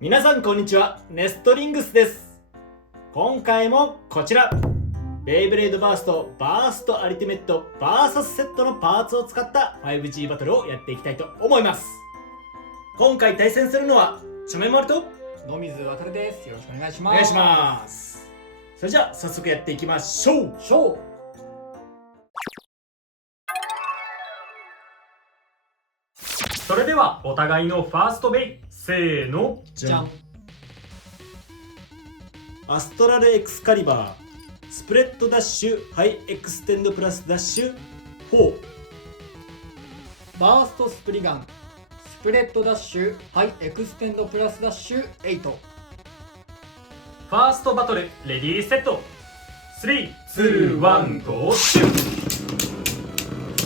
皆さんこんにちは、ネストリングスです。今回もこちらベイブレードバーストアルティメットバーサスセットのパーツを使った 5G バトルをやっていきたいと思います。今回対戦するのはチョメマルと野水航です。よろしくお願いします。お願いします。それじゃあ早速やっていきましょう。それではお互いのファーストベイ、せーの、じゃん。アストラルエクスカリバースプレッドダッシュハイエクステンドプラスダッシュ4。バーストスプリガンスプレッドダッシュハイエクステンドプラスダッシュ8。ファーストバトルレディーセット、3、2、1、ゴーシュ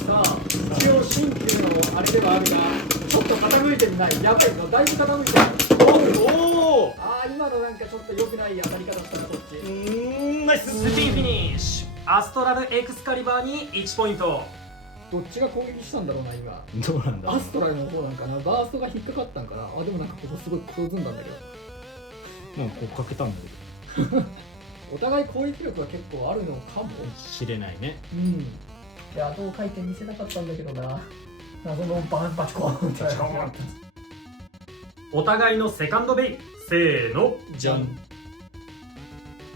さあ、一応新旧のあれではあるが、ちょっと傾いてみない。やばいの、だいぶ傾いてる。おお、今のなんかちょっと良くない当たり方したな、こっち。ナイス。スティーフィニッシュ。アストラルエクスカリバーに1ポイント。どっちが攻撃したんだろうな、今。どうなんだろう。アストラルの方なんかな、バーストが引っかかったんかな。でもなんかここすごい黒ずんだんだけど。もうこうかけたんだけどお互い攻撃力は結構あるのかもしれないね。いや、どう回転見せなかったんだけどな。謎のバチコーンってお互いのセカンドベイ、せーの、じゃん。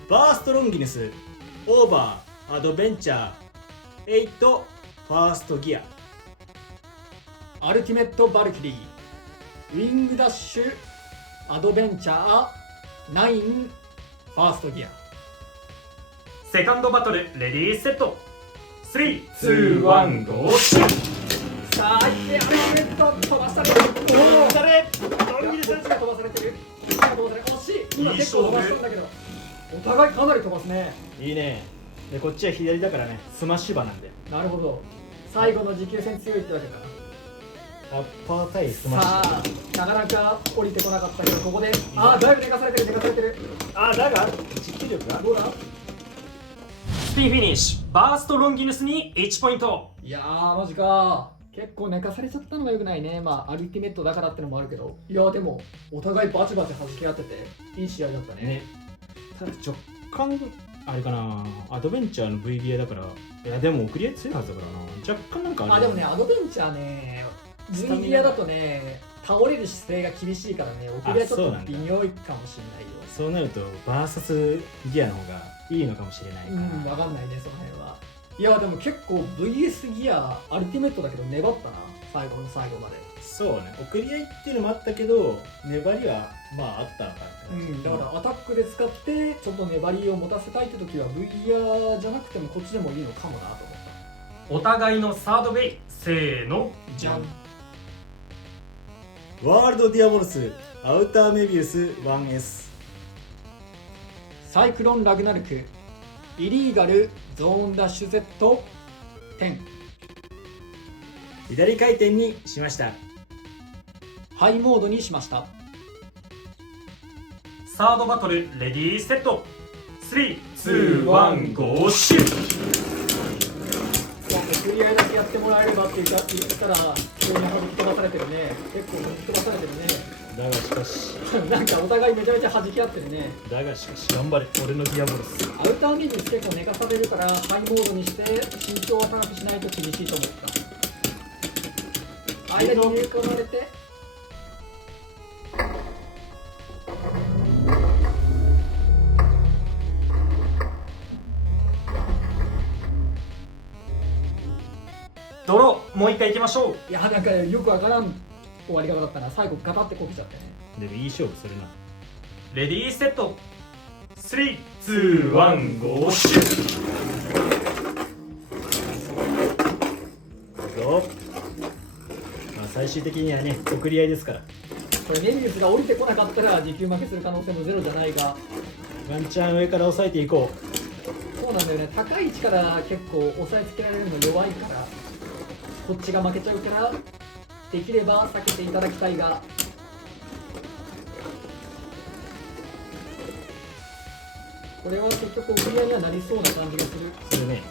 バーストロンギネスオーバーアドベンチャー8ファーストギア。アルティメットバルキリーウィングダッシュアドベンチャー9ファーストギア。セカンドバトルレディーセット、3、2、1、ゴーシュさあ、いって、飛ばされる。おお、誰ロンギネスが飛ばされてる。惜しい。今結構飛ばしたんだけど、お互いかなり飛ばすね。いいね。でこっちは左だからね、スマッシュバなんでなるほど。最後の持久戦強いってわけかな。アッパー対スマッシュ。さあ、なかなか降りてこなかったけど、ここで、だいぶ寝かされてる。だが持久力がどうだ。スピンフィニッシュ。バーストロンギヌスに1ポイント。いやー、マジか。結構寝かされちゃったのがよくないね。アルティメットだからってのもあるけど。いや、でも、お互いバチバチ弾き合ってて、いい試合だったね。ね。ただ若干あれかな、アドベンチャーの V ギアだから。いやでも送り合い強いはずだからな。若干なんかあれ。でもね、アドベンチャーね、V ギアだとね、倒れる姿勢が厳しいからね、送り合いちょっと微妙いかもしれないよ。そうなるとバーサスギアの方がいいのかもしれないかな。わかんないね、その辺は。いや、でも結構 VS ギア、アルティメットだけど粘ったな、最後の最後まで。そうね、送り合いっていうのもあったけど、粘りはあったのかな。だからアタックで使ってちょっと粘りを持たせたいって時は V ギアじゃなくてもこっちでもいいのかもなと思った。お互いのサードベイ、せーの、じゃん。ワールドディアモルスアウターメビウス 1S。 サイクロンラグナルクイリーガルゾーンダッシュ Z10。 左回転にしました。ハイモードにしました。サードバトルレディーセット、3、2、1、ゴーシュ送り合いだけやってもらえればって言ったら急に弾き飛ばされてるね。結構弾き飛ばされてるね。だがしかしなんかお互いめちゃめちゃ弾き合ってるね。だがしかし頑張れ俺のディアモルス。アウターメニュー結構寝かされるからハイモードにして身長を高くしないと厳しいと思った。間に入れ込まれてドロー。もう一回いきましょう。いや、なんかよくわからん終わり方だったな。最後ガタってこけちゃってね。でもいい勝負するな。レディーセット、3、2、1、ゴーシュどうぞ。最終的にはね、送り合いですから。これメビウスが降りてこなかったら持久負けする可能性もゼロじゃないが。ワンチャン上から抑えていこそうなんだよね。高い位置から結構押さえつけられるの弱いからこっちが負けちゃうから、できれば避けていただきたいが。これは結局送り合いにはなりそうな感じがする。う。それね。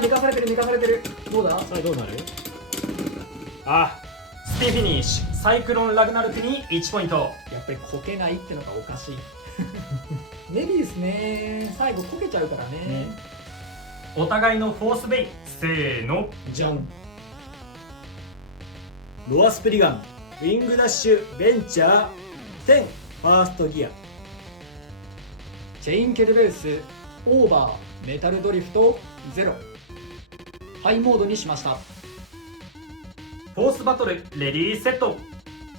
寝かされてる。どうだ。さあどうなる。スティフィニッシュ。サイクロンラグナルクに1ポイント。いやぱりこけないってのがおかしいメビウスね、最後こけちゃうからね。ね、お互いのフォースベイ、せーの。じゃん。ロアスプリガン、ウィングダッシュ、ベンチャー、10、ファーストギア。チェインケルベース、オーバー、メタルドリフト、0。ハイモードにしました。フォースバトルレディーセット。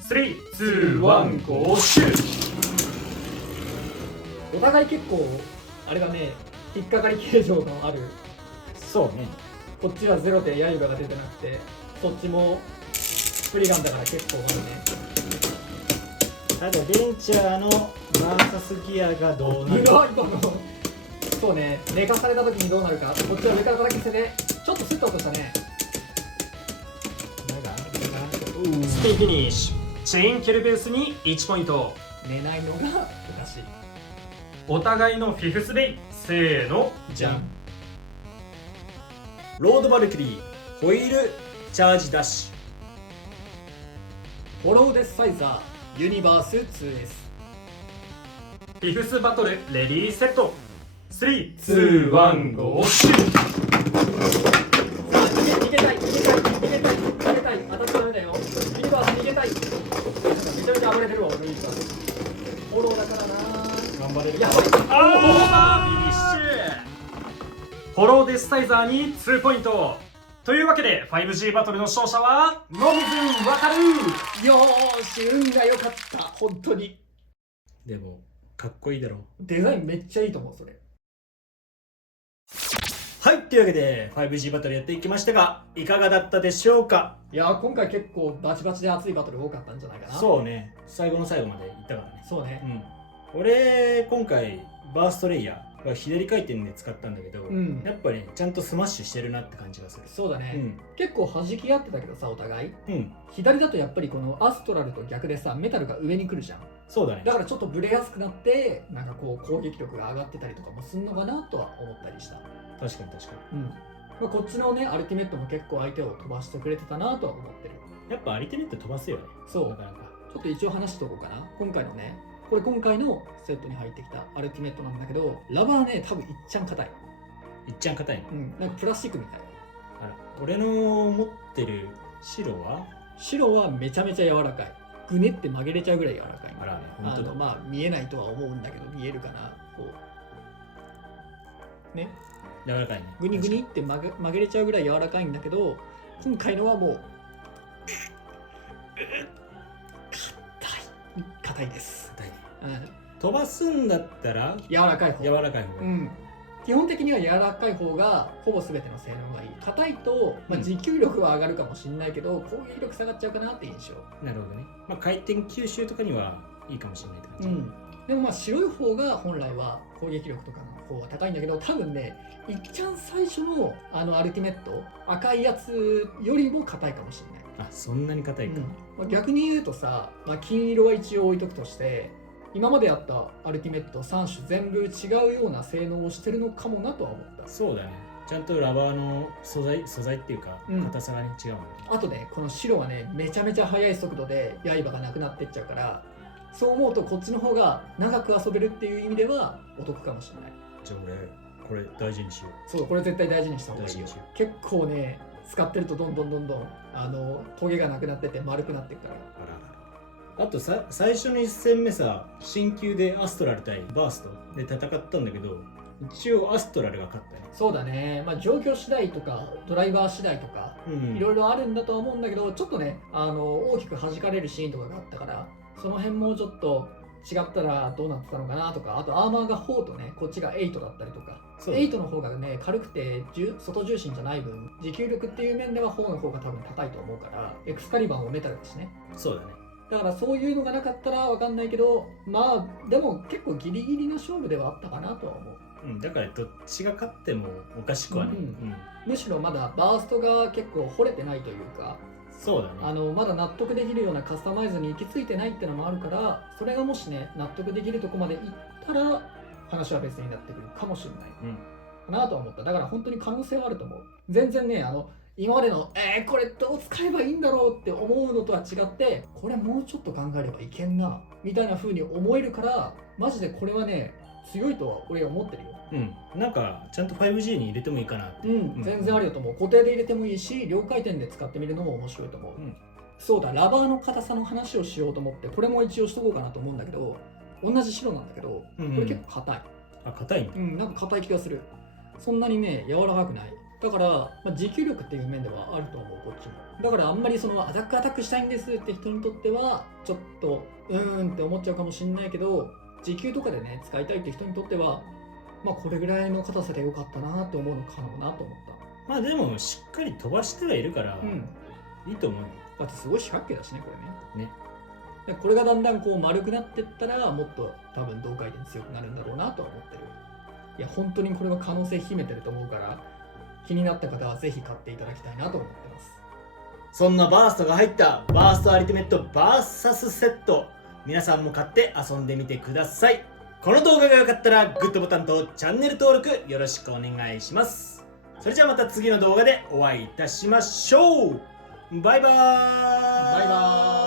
3、2、1、ゴーシュー。お互い結構、あれだね、引っかかり形状のある。そうね。こっちは0で刃が出てなくて、そっちもスプリガンだから結構あるね。ただベンチャーのバーサスギアがどうなるか。今のそうね、寝かされた時にどうなるか。こっちは上から叩き捨てて、ちょっとスッと落としたね。スピンフィニッシュ。チェインケルベースに1ポイント。寝ないのがおかしい。お互いのフィフスベイ、せーの。じゃん。ロードバルキリー、ホイール、チャージダッシフォローデスサイザー、ユニバース 2S。フィフスバトルレディーセット。3、2、1、ゴーシュー。さあ、逃げたい、当たっちゃダメだよ。ユニバース逃げたい。めちゃめちゃ暴れてるわ、俺ユニバース。フォローだからな。ュ。頑張れるやばい。フィニッシュ。フォローデスサイザーに2ポイント。というわけで 5G バトルの勝者はノムズわかる。よーし、運が良かった、本当に。でもかっこいいだろう。デザインめっちゃいいと思う、それ。はい、というわけで 5G バトルやっていきましたが、いかがだったでしょうか。いやー、今回結構バチバチで熱いバトル多かったんじゃないかな。そうね、最後の最後までいったからね。そうね。俺今回バーストレイヤーは左回転で使ったんだけど、うんやっぱり、ちゃんとスマッシュしてるなって感じがする。そうだね、うん結構弾き合ってたけどさ、お互い。うん左だとやっぱりこのアストラルと逆でさ、メタルが上に来るじゃん。そうだね。だからちょっとブレやすくなって、なんかこう攻撃力が上がってたりとかもすんのかなとは思ったりした。確かに確かうん。まあ、こっちのね、アルティメットも結構相手を飛ばしてくれてたなとは思ってる。に。やっぱアリティメット飛ばすよね。そうなかなか。ちょっと一応話しておこうかな。今回のね、これ今回のセットに入ってきたアルティメットなんだけど、ラバーね、多分いっちゃん硬い。いっちゃん硬いの。うん。なんかプラスチックみたい。あら、俺の持ってる白は白はめちゃめちゃ柔らかい。ぐねって曲げれちゃうぐらい柔らかい。あらね、本当だ。まあ見えないとは思うんだけど、見えるかな。こうね、柔らかいね。グニグニって曲げれちゃうぐらい柔らかいんだけど、今回のはもう硬いです。硬いね。うん、飛ばすんだったら柔らかい方。柔らかい方がいい。うん。基本的には柔らかい方がほぼ全ての性能がいい。硬いと、まあ、持久力は上がるかもしれないけど、攻撃力下がっちゃうかなって印象。なるほどね。まあ回転吸収とかにはいいかもしれないって感じ。うん。でもまあ白い方が本来は攻撃力とかの方が高いんだけど、多分ね、いっちゃん最初のアルティメット、赤いやつよりも硬いかもしれない。あ、そんなに硬いか。まあ、逆に言うとさ、まあ、金色は一応置いとくとして、今までやったアルティメット3種全部違うような性能をしてるのかもなとは思った。そうだね。ちゃんとラバーの素材っていうか、うん硬さがね違うもんね。あとね、この白はね、めちゃめちゃ速い速度で刃がなくなってっちゃうから、そう思うとこっちの方が長く遊べるっていう意味ではお得かもしれない。じゃあ俺これ大事にしよう。そう、これ絶対大事にした方がいいよ大事にしよ。結構ね、使ってるとどんどんトゲがなくなってて丸くなっていくから。あらあら。あと最初の1戦目さ、新旧でアストラル対バーストで戦ったんだけど、一応アストラルが勝ったね。そうだね、まあ、状況次第とかドライバー次第とかいろいろあるんだとは思うんだけど、ちょっとね大きく弾かれるシーンとかがあったから、その辺もちょっと違ったらどうなってたのかなとか、あとアーマーが4とね、こっちが8だったりとか、8の方がね軽くて外重心じゃない分、持久力っていう面では4の方が多分高いと思うから、エクスカリバーもメタルだしね。そうだね。だからそういうのがなかったらわかんないけど、まあでも結構ギリギリの勝負ではあったかなとは思う。だからどっちが勝ってもおかしくはない。むしろまだバーストが結構掘れてないというか、そうだね。まだ納得できるようなカスタマイズに行き着いてないっていうのもあるから、それがもしね納得できるとこまで行ったら話は別になってくるかもしれないかなとは思った。だから本当に可能性はあると思う。全然ね今までのこれどう使えばいいんだろうって思うのとは違って、これもうちょっと考えればいけんなみたいな風に思えるから、マジでこれはね強いとは俺は思ってるよ。なんかちゃんと 5G に入れてもいいかなって。全然ありだと思う。固定で入れてもいいし、両回転で使ってみるのも面白いと思う。そうだ、ラバーの硬さの話をしようと思って、これも一応しとこうかなと思うんだけど、同じ白なんだけど、これ結構硬い。硬いんだ。なんか硬い気がする。そんなにね、柔らかくない。だから、持久力っていう面ではあると思う、こっちも。だからあんまりそのアタックしたいんですって人にとっては、ちょっとって思っちゃうかもしれないけど、持久とかでね、使いたいって人にとっては、これぐらいの硬さでよかったなって思うのかなと思った。でもしっかり飛ばしてはいるから、いいと思うよ。だってすごい四角形だしね、これね。ね。でこれがだんだんこう丸くなってったら、もっと多分同回転強くなるんだろうなとは思ってる。いや、本当にこれは可能性秘めてると思うから、気になった方はぜひ買っていただきたいなと思ってます。そんなバーストが入ったバーストアルティメットバーサスセット、皆さんも買って遊んでみてください。この動画が良かったらグッドボタンとチャンネル登録よろしくお願いします。それじゃあまた次の動画でお会いいたしましょう。バイバーイ。バイバーイ。